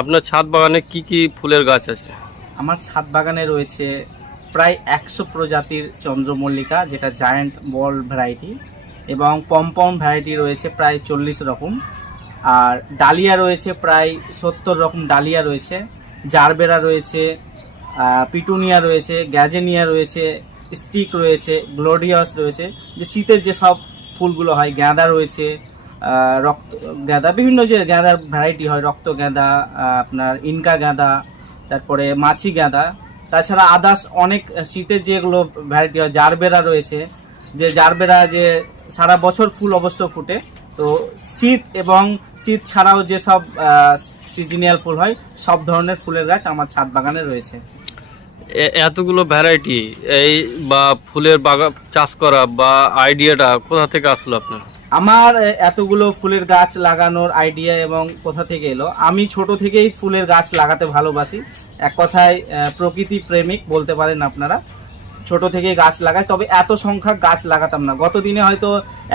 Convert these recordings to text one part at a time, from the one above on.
আপনার ছাদ বাগানে কি কি ফুলের গাছ আছে? আমার ছাদ বাগানে রয়েছে প্রায় একশো প্রজাতির চন্দ্রমল্লিকা, যেটা জায়ান্ট বল ভ্যারাইটি এবং পম্পম ভ্যারাইটি রয়েছে প্রায় চল্লিশ রকম। আর ডালিয়া রয়েছে প্রায় সত্তর রকম ডালিয়া রয়েছে, জারবেরা রয়েছে পিটুনিয়া রয়েছে, গ্যাজেনিয়া রয়েছে, স্টিক রয়েছে, গ্লোডিয়াস রয়েছে। যে শীতের যে সব ফুলগুলো হয়, গাঁদা রয়েছে রক্ত গাঁদা, বিভিন্ন যে গাঁদার ভ্যারাইটি হয়, রক্ত গাঁদা আপনার ইনকা গাঁদা, তারপরে মাছি গাঁদা, তাছাড়া আদার্স অনেক শীতের যেগুলো ভ্যারাইটি হয়, জারবেরা রয়েছে, যে জারবেরা যে সারা বছর ফুল অবশ্য ফুটে, তো শীত এবং শীত ছাড়াও যে সব সিজনিয়াল ফুল হয়, সব ধরনের ফুলের গাছ আমার ছাদ বাগানে রয়েছে। এতগুলো ভ্যারাইটি এই বা ফুলের বাগান চাষ করা বা আইডিয়াটা কোথা থেকে আসলো আপনার? আমার এতগুলো ফুলের গাছ লাগানোর আইডিয়া এবং কোথা থেকে এলো? আমি ছোট থেকেই ফুলের গাছ লাগাতে ভালোবাসি। এক কথায় প্রকৃতি প্রেমিক বলতে পারেন আপনারা। ছোট থেকেই গাছ লাগাই, তবে এত সংখ্যক গাছ লাগাতাম না। গত দিনে হয়তো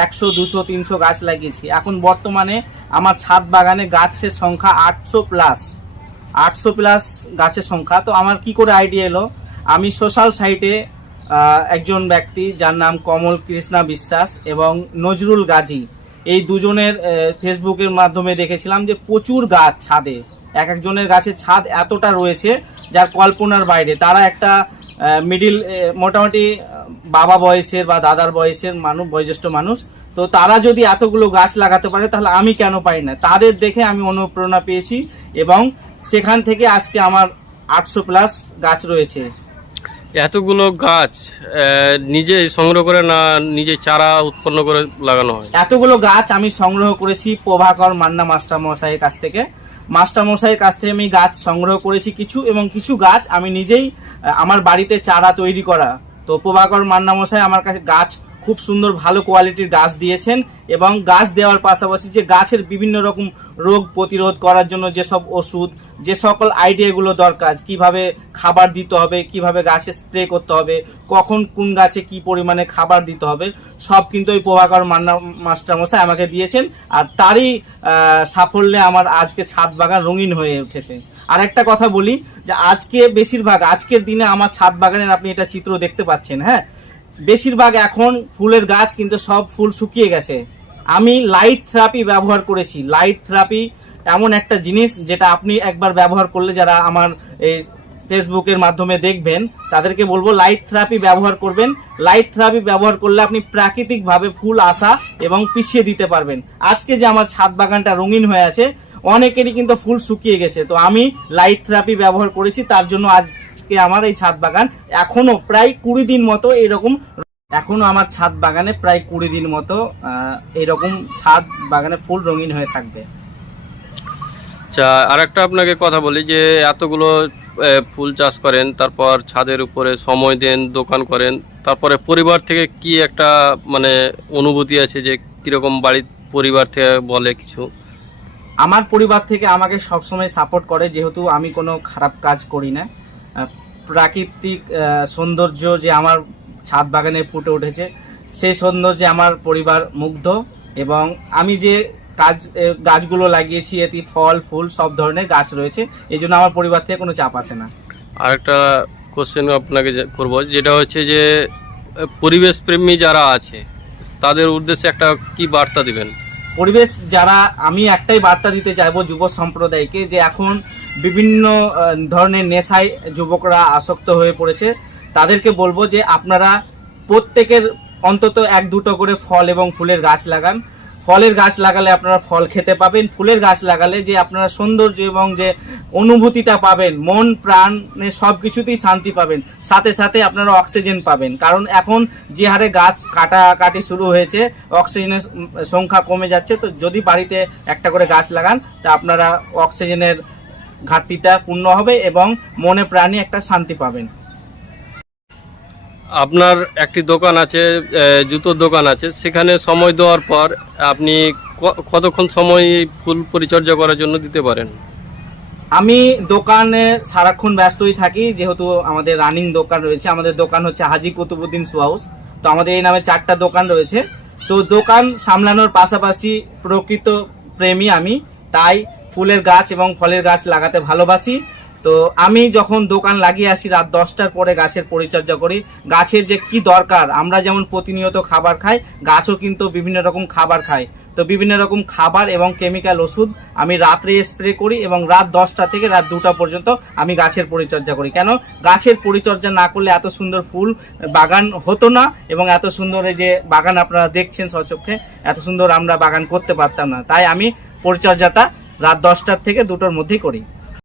একশো, দুশো, তিনশো গাছ লাগিয়েছি। এখন বর্তমানে আমার ছাদ বাগানে গাছের সংখ্যা আটশো প্লাস আটশো প্লাস গাছের সংখ্যা। তো আমার কি করে আইডিয়া এলো? আমি সোশ্যাল সাইটে একজন ব্যক্তি যার নাম কমল কৃষ্ণা বিশ্বাস এবং নজরুল গাজী। এই দুজনের ফেসবুকের মাধ্যমে দেখেছিলাম যে প্রচুর গাছ ছাদে। এক একজনের গাছের ছাদ এতটা রয়েছে যার কল্পনার বাইরে। তারা একটা মিডিল মোটামুটি বাবা বয়সের বা দাদার বয়সের মানুষ, বয়োজ্যেষ্ঠ মানুষ। তো তারা যদি এতগুলো গাছ লাগাতে পারে, তাহলে আমি কেন পারি না? তাদের দেখে আমি অনুপ্রেরণা পেয়েছি এবং সেখান থেকে আজকে আমার আটশো প্লাস গাছ রয়েছে। এতগুলো গাছ নিজে সংগ্রহ করে না নিজে চারা উৎপন্ন করে লাগানো হয়? এতগুলো গাছ আমি সংগ্রহ করেছি প্রভাকর মান্না মাস্টার মশাইয়ের কাছ থেকে। মাস্টার মশাইয়ের কাছ থেকে আমি গাছ সংগ্রহ করেছি কিছু এবং কিছু গাছ আমি নিজেই আমার বাড়িতে চারা তৈরি করা। তো প্রভাকর মান্না মশাই আমার কাছে গাছ খুব সুন্দর ভালো কোয়ালিটির গাছ দিয়েছেন এবং গাছ দেওয়ার পাশাপাশি যে গাছের বিভিন্ন রকম রোগ প্রতিরোধ করার জন্য যেসব ওষুধ, যে সকল আইডিয়াগুলো দরকার, কীভাবে খাবার দিতে হবে, কীভাবে গাছে স্প্রে করতে হবে, কখন কোন গাছে কি পরিমাণে খাবার দিতে হবে, সব কিন্তু ওই প্রভাকর মান্না মাস্টার মশাই আমাকে দিয়েছেন। আর তারই সাফল্যে আমার আজকে ছাদ বাগান রঙিন হয়ে উঠেছে। আর একটা কথা বলি, যে আজকে বেশিরভাগ, আজকের দিনে আমার ছাদ বাগানের আপনি এটা চিত্র দেখতে পাচ্ছেন হ্যাঁ? বেশিরভাগ এখন ফুলের গাছ কিন্তু সব ফুল শুকিয়ে গেছে। আমি লাইট থেরাপি ব্যবহার করেছি। লাইট থেরাপি এমন একটা জিনিস যেটা আপনি একবার ব্যবহার করলে যারা আমার এই ফেসবুকের মাধ্যমে দেখবেন, তাদেরকে বলব লাইট থেরাপি ব্যবহার করবেন। লাইট থেরাপি ব্যবহার করলে আপনি প্রাকৃতিকভাবে ফুল আসা এবং পিছিয়ে দিতে পারবেন। আজকে যে আমার ছাদ বাগানটা রঙিন হয়ে আছে, অনেকেরই কিন্তু ফুল শুকিয়ে গেছে। তো আমি লাইট থেরাপি ব্যবহার করেছি, তার জন্য আজকে আমার এই ছাদ বাগান এখনও প্রায় কুড়ি দিন মতো এরকম এখনও আমার ছাদ বাগানে প্রায় কুড়ি দিন মতো এরকম ছাদ বাগানে ফুল রঙিন হয়ে থাকবে। আচ্ছা আর একটা আপনাকে কথা বলি যে এতগুলো ফুল চাষ করেন তারপর ছাদের উপরে সময় দেন দোকান করেন তারপরে পরিবার থেকে কি একটা মানে অনুভূতি আছে যে কীরকম বাড়ির পরিবার থেকে বলে কিছু? আমার পরিবার থেকে আমাকে সবসময় সাপোর্ট করে যেহেতু আমি কোনো খারাপ কাজ করি না। প্রাকৃতিক সৌন্দর্য যে আমার ছাদ বাগানে ফুটে উঠেছে সেই সৌন্দর্যে আমার পরিবার মুগ্ধ এবং আমি যে কাজ গাছগুলো লাগিয়েছি এতে ফল ফুল সব ধরনের গাছ রয়েছে এই জন্য আমার পরিবার থেকে কোনো চাপ আসে না। আর একটা কোশ্চেন আপনাকে করব যেটা হচ্ছে যে পরিবেশ প্রেমী যারা আছে তাদের উদ্দেশ্যে একটা কি বার্তা দিবেন? পরিবেশ যারা আমি একটাই বার্তা দিতে চাইব যুব সম্প্রদায়কে যে এখন বিভিন্ন ধরনের নেশায় যুবকরা আসক্ত হয়ে পড়েছে। তাদেরকে বলব যে আপনারা প্রত্যেকের অন্তত এক দুটো করে ফল এবং ফুলের গাছ লাগান। ফলের গাছ লাগালে আপনারা ফল খেতে পাবেন। ফুলের গাছ লাগালে যে আপনারা সৌন্দর্য এবং যে অনুভূতিটা পাবেন, মন, প্রাণে সব কিছুতেই শান্তি পাবেন। সাথে সাথে আপনারা অক্সিজেন পাবেন। কারণ এখন যে হারে গাছ কাটাকাটি শুরু হয়েছে, অক্সিজেনের সংখ্যা কমে যাচ্ছে। তো যদি বাড়িতে একটা করে গাছ লাগান, তা আপনারা অক্সিজেনের ঘাটতিটা পূর্ণ হবে এবং মনে প্রাণে একটা শান্তি পাবেন। আপনার একটি দোকান আছে জুতোর দোকান আছে। সেখানে সময় দেওয়ার পর আপনি কতক্ষণ সময় ফুল পরিচর্যা করার জন্য দিতে পারেন? আমি দোকানে সারাক্ষণ ব্যস্তই থাকি যেহেতু আমাদের রানিং দোকান রয়েছে। আমাদের দোকান হচ্ছে হাজি কুতুবুদ্দিন সু হাউস। তো আমাদের এই নামে চারটা দোকান রয়েছে। তো দোকান সামলানোর পাশাপাশি প্রকৃত প্রেমী আমি। তাই ফুলের গাছ এবং ফলের গাছ লাগাতে ভালোবাসি। তো আমি যখন দোকান লাগিয়ে আসি রাত দশটার পরে গাছের পরিচর্যা করি। গাছের যে কি দরকার, আমরা যেমন প্রতিনিয়ত খাবার খাই, গাছও কিন্তু বিভিন্ন রকম খাবার খায়। তো বিভিন্ন রকম খাবার এবং কেমিক্যাল ওষুধ আমি রাত্রে স্প্রে করি এবং রাত দশটা থেকে রাত দুটা পর্যন্ত আমি গাছের পরিচর্যা করি। কেন? গাছের পরিচর্যা না করলে এত সুন্দর ফুল বাগান হতো না এবং এত সুন্দর এই যে বাগান আপনারা দেখছেন সচক্ষে এত সুন্দর আমরা বাগান করতে পারতাম না। তাই আমি পরিচর্যাটা রাত দশটার থেকে দুটোর মধ্যেই করি।